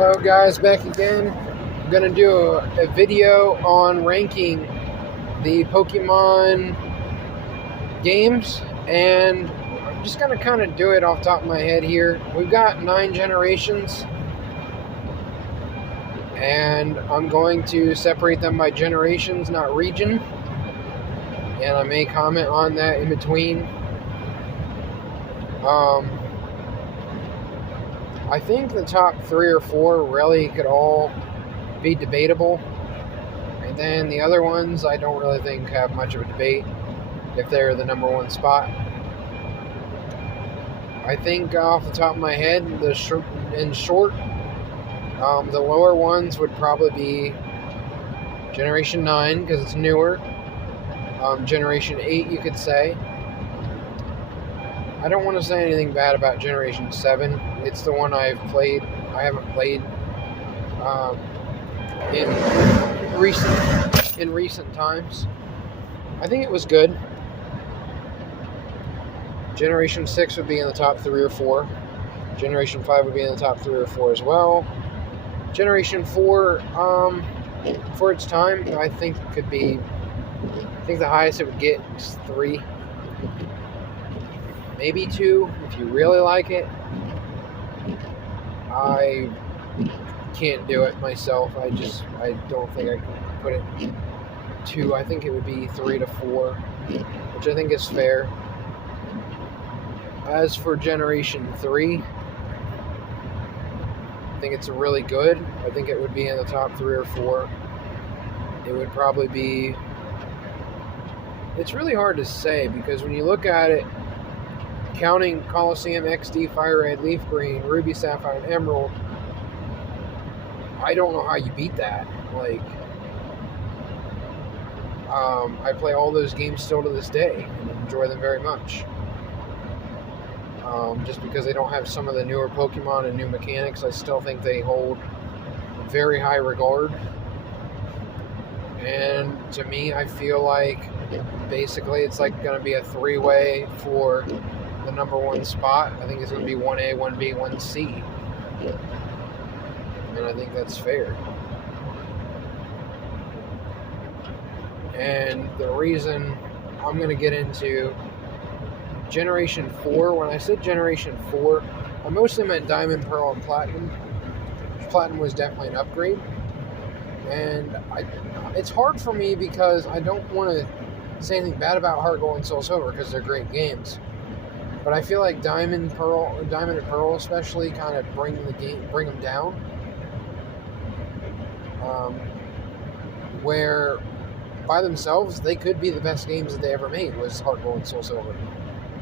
Hello guys, back again. I'm going to do a video on ranking the Pokemon games, and I'm just going to kind of do it off the top of my head here. We've got 9 generations, and I'm going to separate them by generations, not region, and I may comment on that in between. I think the top 3 or 4 really could all be debatable. And then the other ones I don't really think have much of a debate if they're the number 1 spot. I think off the top of my head, the lower ones would probably be Generation 9 because it's newer. Generation 8 you could say. I don't want to say anything bad about Generation 7. It's the one I've played. I haven't played in recent times. I think it was good. Generation 6 would be in the top 3 or 4. Generation 5 would be in the top 3 or 4 as well. Generation 4, for its time, I think it could be. I think the highest it would get is 3. Maybe 2 if you really like it. I can't do it myself. I don't think I can put it 2. I think it would be 3 to 4, which I think is fair. As for Generation 3, I think it's really good. I think it would be in the top 3 or 4. It would probably be. It's really hard to say because when you look at it, counting Colosseum XD, Fire Red, Leaf Green, Ruby, Sapphire, and Emerald, I don't know how you beat that. I play all those games still to this day and enjoy them very much. Just because they don't have some of the newer Pokemon and new mechanics, I still think they hold very high regard. And to me, I feel like basically it's like going to be a 3-way for the number 1 spot. I think it's going to be 1A, 1B, 1C. And I think that's fair. And the reason I'm going to get into Generation 4, when I said Generation 4, I mostly meant Diamond, Pearl, and Platinum. Platinum was definitely an upgrade. And it's hard for me because I don't want to say anything bad about Heart Gold and Soul Silver because they're great games. But I feel like Diamond and Pearl especially kind of bring them down. Where by themselves they could be the best games that they ever made was Heart Gold and Soul Silver.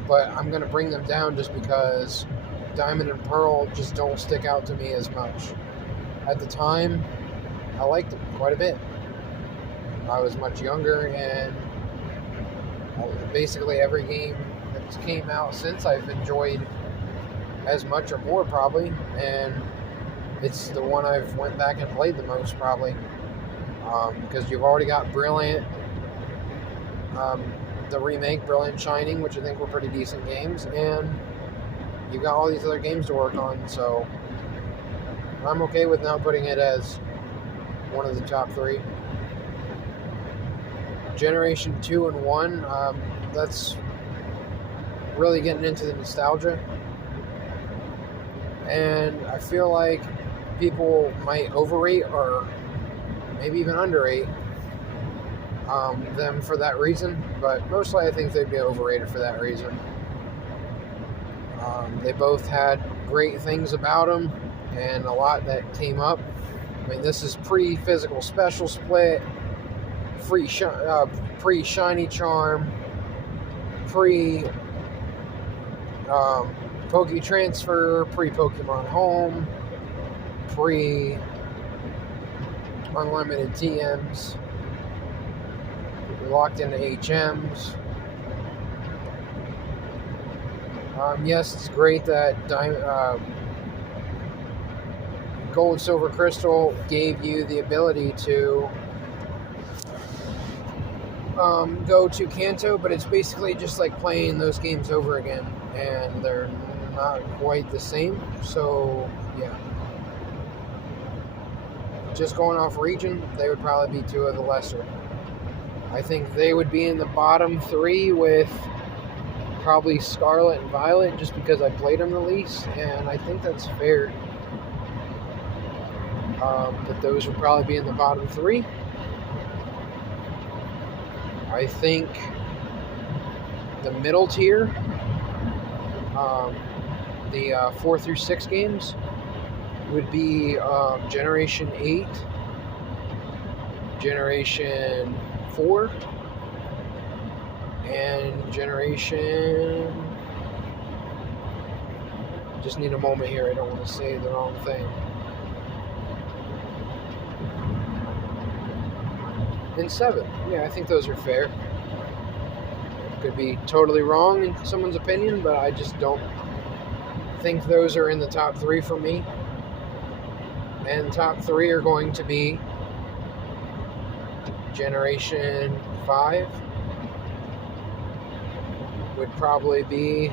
But I'm going to bring them down just because Diamond and Pearl just don't stick out to me as much. At the time, I liked them quite a bit. I was much younger, and basically every game that's came out since I've enjoyed as much or more probably, and it's the one I've went back and played the most probably, because you've already got Brilliant, the remake Brilliant Shining, which I think were pretty decent games, and you've got all these other games to work on, so I'm okay with now putting it as one of the top 3. Generation 2 and 1, that's really getting into the nostalgia. And I feel like people might overrate or maybe even underrate them for that reason. But mostly I think they'd be overrated for that reason. They both had great things about them and a lot that came up. I mean, this is pre-physical special split, pre-Shiny Charm, Poke Transfer, pre-Pokemon Home, pre-Unlimited TMs, locked into HMs. Yes, it's great that Gold, Silver, Crystal gave you the ability to go to Kanto, but it's basically just like playing those games over again, and they're not quite the same. So yeah, just going off region, they would probably be two of the lesser. I think they would be in the bottom three with probably Scarlet and Violet, just because I played them the least, and I think that's fair. But those would probably be in the bottom three. I think the middle tier, the 4 through 6 games, would be Generation 8, Generation 4, and Generation... Just need a moment here, I don't want to say the wrong thing. And 7. Yeah, I think those are fair. Could be totally wrong in someone's opinion, but I just don't think those are in the top 3 for me. And top 3 are going to be Generation 5 would probably be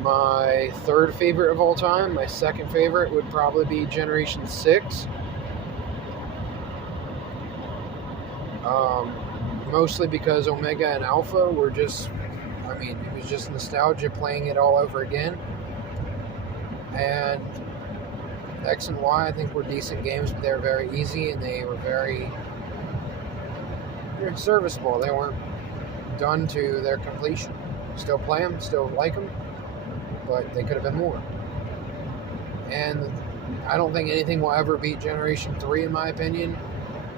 my 3rd favorite of all time. My 2nd favorite would probably be Generation 6. Mostly because Omega and Alpha were just, it was just nostalgia playing it all over again. And X and Y, I think, were decent games, but they were very easy and they were very serviceable. They weren't done to their completion. Still play them, still like them, but they could have been more. And I don't think anything will ever beat Generation 3, in my opinion.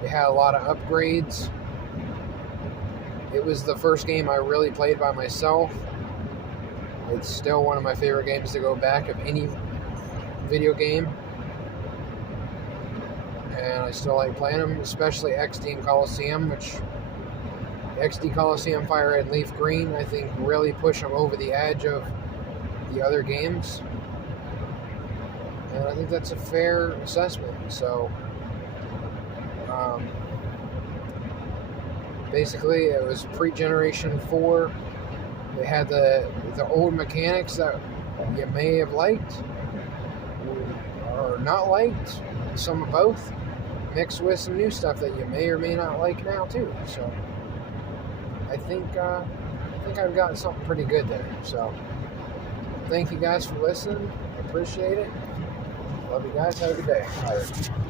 It had a lot of upgrades. It was the first game I really played by myself. It's still one of my favorite games to go back of any video game. And I still like playing them, especially XD and Coliseum, which XD Coliseum, Fire Red, Leaf Green, I think really push them over the edge of the other games. And I think that's a fair assessment. So, basically, it was pre-Generation 4. They had the old mechanics that you may have liked or not liked, some of both, mixed with some new stuff that you may or may not like now too. So I think I've gotten something pretty good there. So thank you guys for listening. I appreciate it. Love you guys. Have a good day. Bye.